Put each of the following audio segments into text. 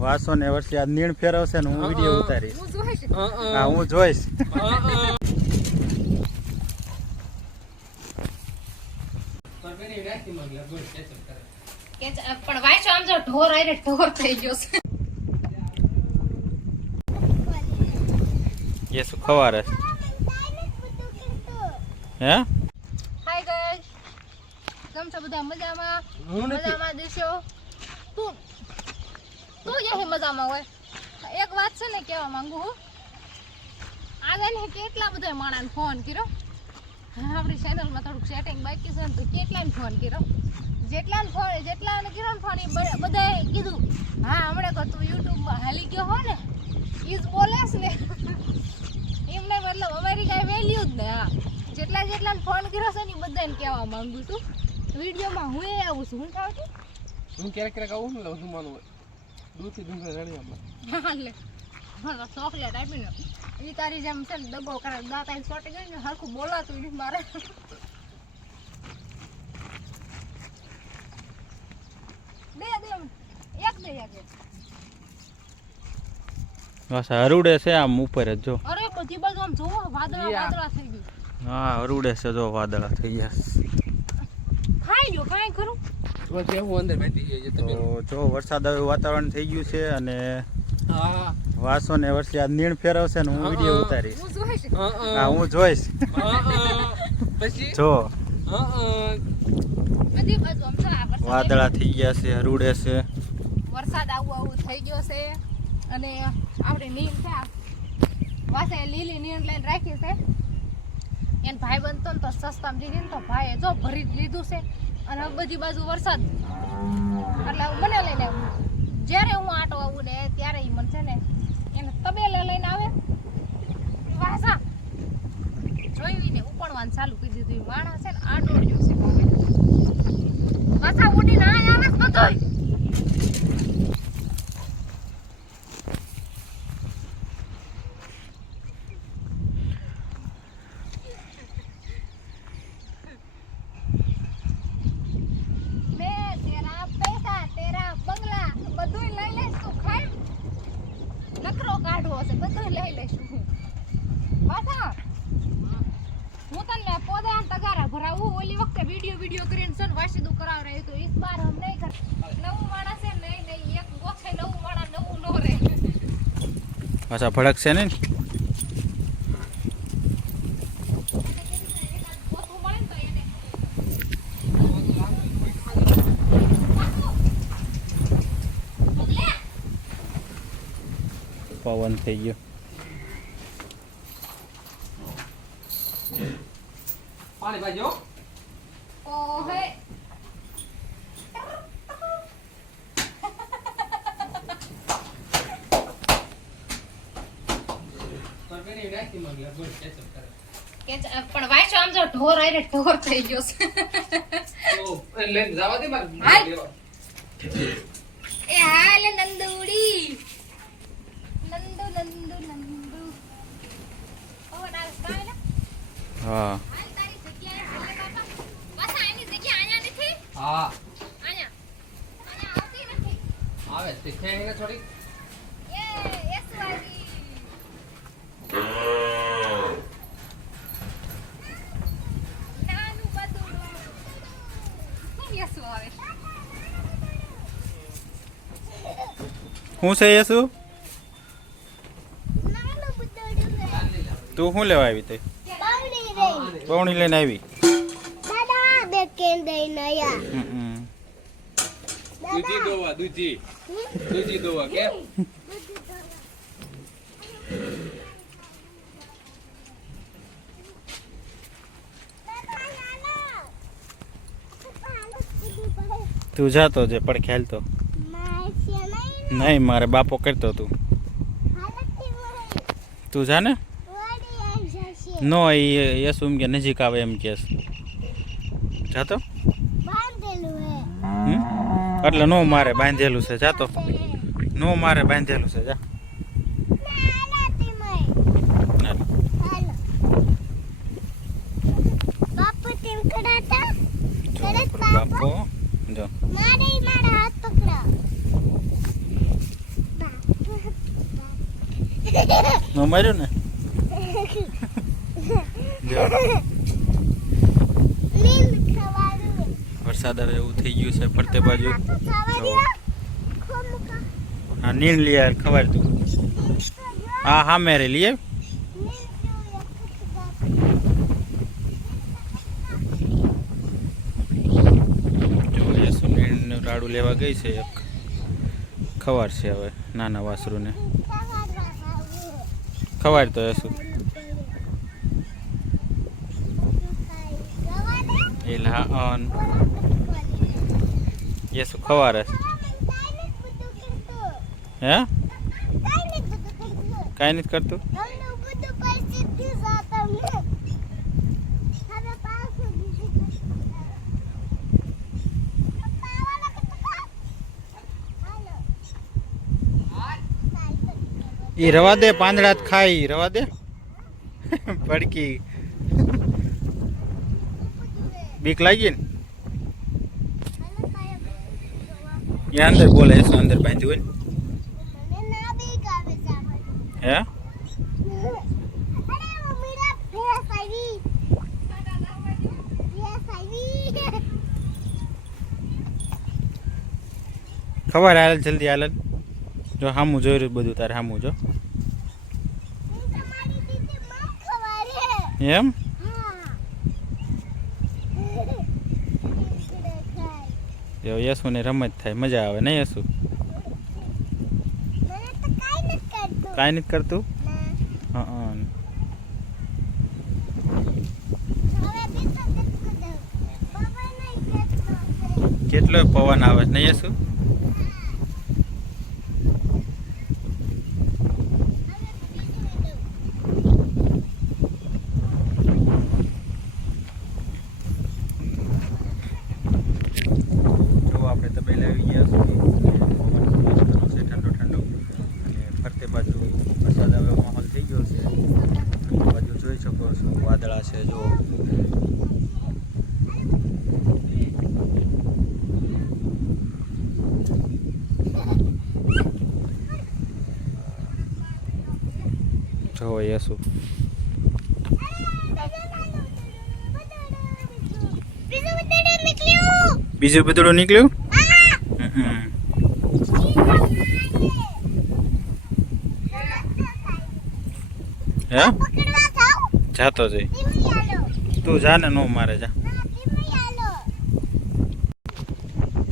વાસો ને વર્ષે આ નીણ ફેરવશે ને હું વીડિયો ઉતારીશ. હું જોઈશ. હા હું જોઈશ. પણ વાંચો આમ જો ઢોર આઈને ઢોર થઈ ગયો છે. એ શું ખવારે? હે? હાય ગાઈસ કેમ છો બધા? મજામાં? મજામાં દેશો? તું તું જે મજામાં હોય? એક વાત છે ને કહેવા માંગુ હું. આગળ ને કેટલા બધા માણાને ફોન કર્યો? આપણી ચેનલમાં થોડુંક સેટિંગ બાકી છે ને તો કેટલાને ફોન કર્યો? જેટલાને ફોન જેટલાને કર્યો ને ફોન એ બધાએ કીધું, હા, હમણાં કહો તું યુટ્યુબમાં હાલી ગયો હો ને. એ જ બોલે છે ને. એમને મતલબ અમારી કાંઈ વેલ્યુ જ ને હા. જેટલા જેટલાને ફોન કર્યો છે ને બધાને કહેવા માંગુ છું. વિડીયોમાં હું એ આવું છું. હું થાવ છું હું ક્યારેક ક્યારેક આવું ને વધુ માનું ડુંગર તારી જેમ છે ને દગો કરે દાંત આઈને ગઈ ને હરખું બોલાતું ઈ મારે. દે દે એક દે એક બસ હરુડે છે આમ ઉપર જ જો. અરે બધી બાજુ આમ જોવો વાદળા વાદળા થઈ ગયું હા હરુડે છે જો વાદળા થઈ ગયા. ખાઈ લ્યો કાંઈ ખરું. તો જો વરસાદ હવે વાતાવરણ થઈ ગયું છે અને વાસો ને વર્ષે આ નીણ ફેરવશે ને હું વીડિયો ઉતારીશ. હું જોઈશ. હા હું. જોઈશ. જો. વાદળા થઈ ગયા છે હરુડે છે. વરસાદ આવું આવું થઈ ગયો છે. અને આપણે નીર છે વાસે લીલી નીર લઈને રાખી છે. એને ભાઈ બનતો ને તો સસ્તામાં દીધી ને તો ભાઈએ જો ભરી જ લીધું છે. અને બધી બાજુ વરસાદ. એટલે મને લઈને જ્યારે હું આટો આવું ને ત્યારે ઈ મને છે ને એને તબેલે લઈને આવે. વાસા જોઈને ને ચાલુ કરી દીધું. માણસ છે ને આટો રહ્યો છે. વાસા ઉડીને આ આવે બધોય મેં તેરા પૈસા તેરા બંગલા બધુંય લઈ લઈશ તું ખાઈ નકરો કાઢવો છે બધુંય લઈ લઈશું. પાછા હું. તને પોદે તગારા ભરાવું. ઓલી વખતે વીડિયો વીડિયો કરીને છે ને વાસીદું કરાવ રહી તો ઇસ બાર હમ નહીં કર. નવું માણસ છે નહીં નહીં, એક ગોખે નવું માણસ નવું નો રહે. ભડક છે ને ગોથું મળે ને તો એને લે પવન થઈ ગયો. પાણી ભાજો ઓહે. વાંચો આમ જો ઢોર ઢોર થઈ ગયો છે. લઈને જવા દે મારે. એ હાલ નંદુડી નંદુ નંદુ નંદુ પવન આવે છે, કાંઈ ના? હા હાલ તારી જગ્યાએ હાલે બાપા. પાછા એની જગ્યા અહીંયા નથી હા. આવતી આવે તે ખેંચીને થોડી શું યસુ? છે બદુડું તું શું લેવા આવી તે પૌણી લઈને આવી? હમ. દૂધી દોવા દૂધી. દૂધી દોવા કે? તું જાતો જે પણ ખેલતો નહીં મારે બાપો કરતો તું તું જા ને નો એ યસુ એમ કે નજીક આવે એમ કે જાતો? એટલે નો મારે બાંધેલું છે જાતો. નો મારે બાંધેલું છે જા. બાપુ જો સરસ બાપો? જો. મારે મારા હાથ પકડા ન માર્યું ને? વરસાદ આવે એવું થઈ ગયું છે, ફરતે બાજુ. હા, નીણ લઈ આવે ખબર તું. હા હા, મેરે લઈએ રાડું લેવા ગઈ છે, એક ખવાર છે હવે, નાના વાસરુને. ખવાર તો યસુ એલા એ શું ખવાર? હે? કાંઈ નથી કરતું? એ રવા દે, પાંદડા ખાઈ રવા દે. પડકી બીક લાગી ને? એ અંદર બોલે છે અંદર બાંધી હોય ને. હે? ખબર હાલ જલ્દી હાલ જો સામું જોઈ રહ્યું બધું તારે સામું જો. એમ? જો યસુ ને રમત થાય મજા આવે નહીં યસુ કાંઈ નથી કરતું. હા કેટલો પવન આવે નહીં યસુ જો આપણે તબેલે આવી ગયા છે ઠંડો ઠંડો અને ફરતે બાજુ વરસાદ આવે એવો માહોલ થઈ ગયો છે આ બાજુ જોઈ શકો છો વાદળા છે જો જો બીજું બધું નીકળ્યું? હે? જાતો જઈ. તું જા ને નો મારે જા.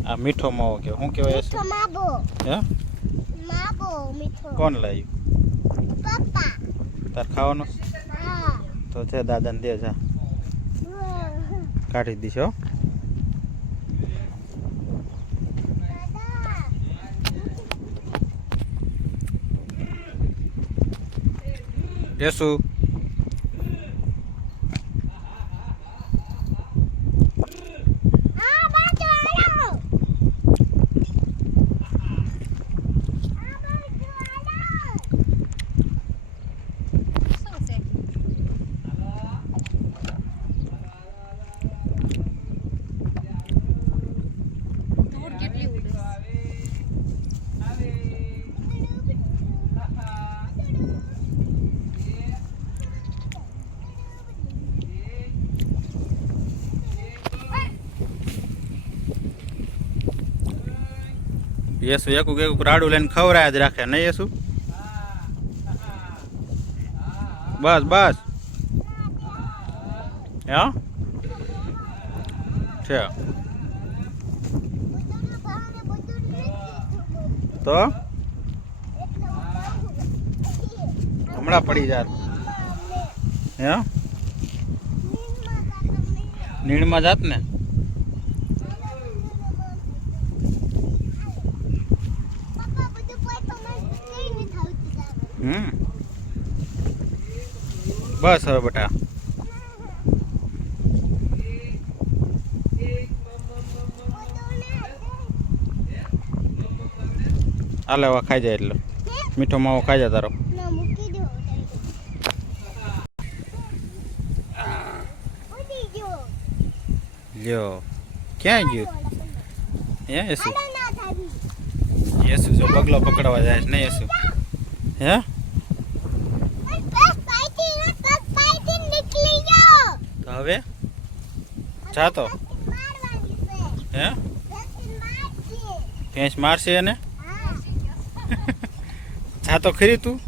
આ મીઠો માવો કે શું કહેવાય છે હે? કોણ લાવ્યું? પપ્પા. તાર ખાવાનું? તો છે દાદાને દે જા. કાઢી દીશો હો. દાદા યસુ આ બાજુ આલો આ બાજુ આલો શું છે ધૂળ કેટલી ઉડે છે. યસુ એક એકું રાડું લઈને ખવરાય જ રાખે નહીં યસુ? બસ બસ. હા? છે. તો? હમણાં પડી જાત. હે? નીણમાં જાત ને? હમ. બસ હવે બેટા. હાલે હવે ખાઈ જાય એટલે. મીઠો માવો ખાઈ જાય તારો. લ્યો. ક્યાં ગયું? હે યસુ? યસુ જો બગલો પકડવા જાય નહીં યસુ? હે? હવે? જાતો? હે? ભેંસ મારશે એને? જાતો ખરી તું?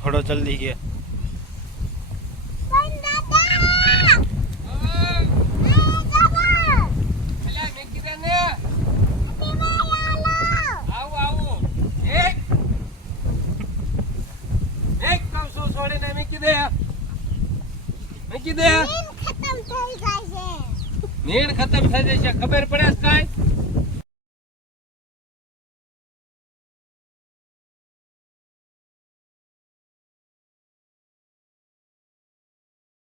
થોડો જલ્દી કે અલ્યા મેકી દે ને આવું આવું એક એક કહું છું છોડીને મૂકી દે મૂકી દે. નીણ ખતમ થઈ જશે. ખબર પડે કાંઈ?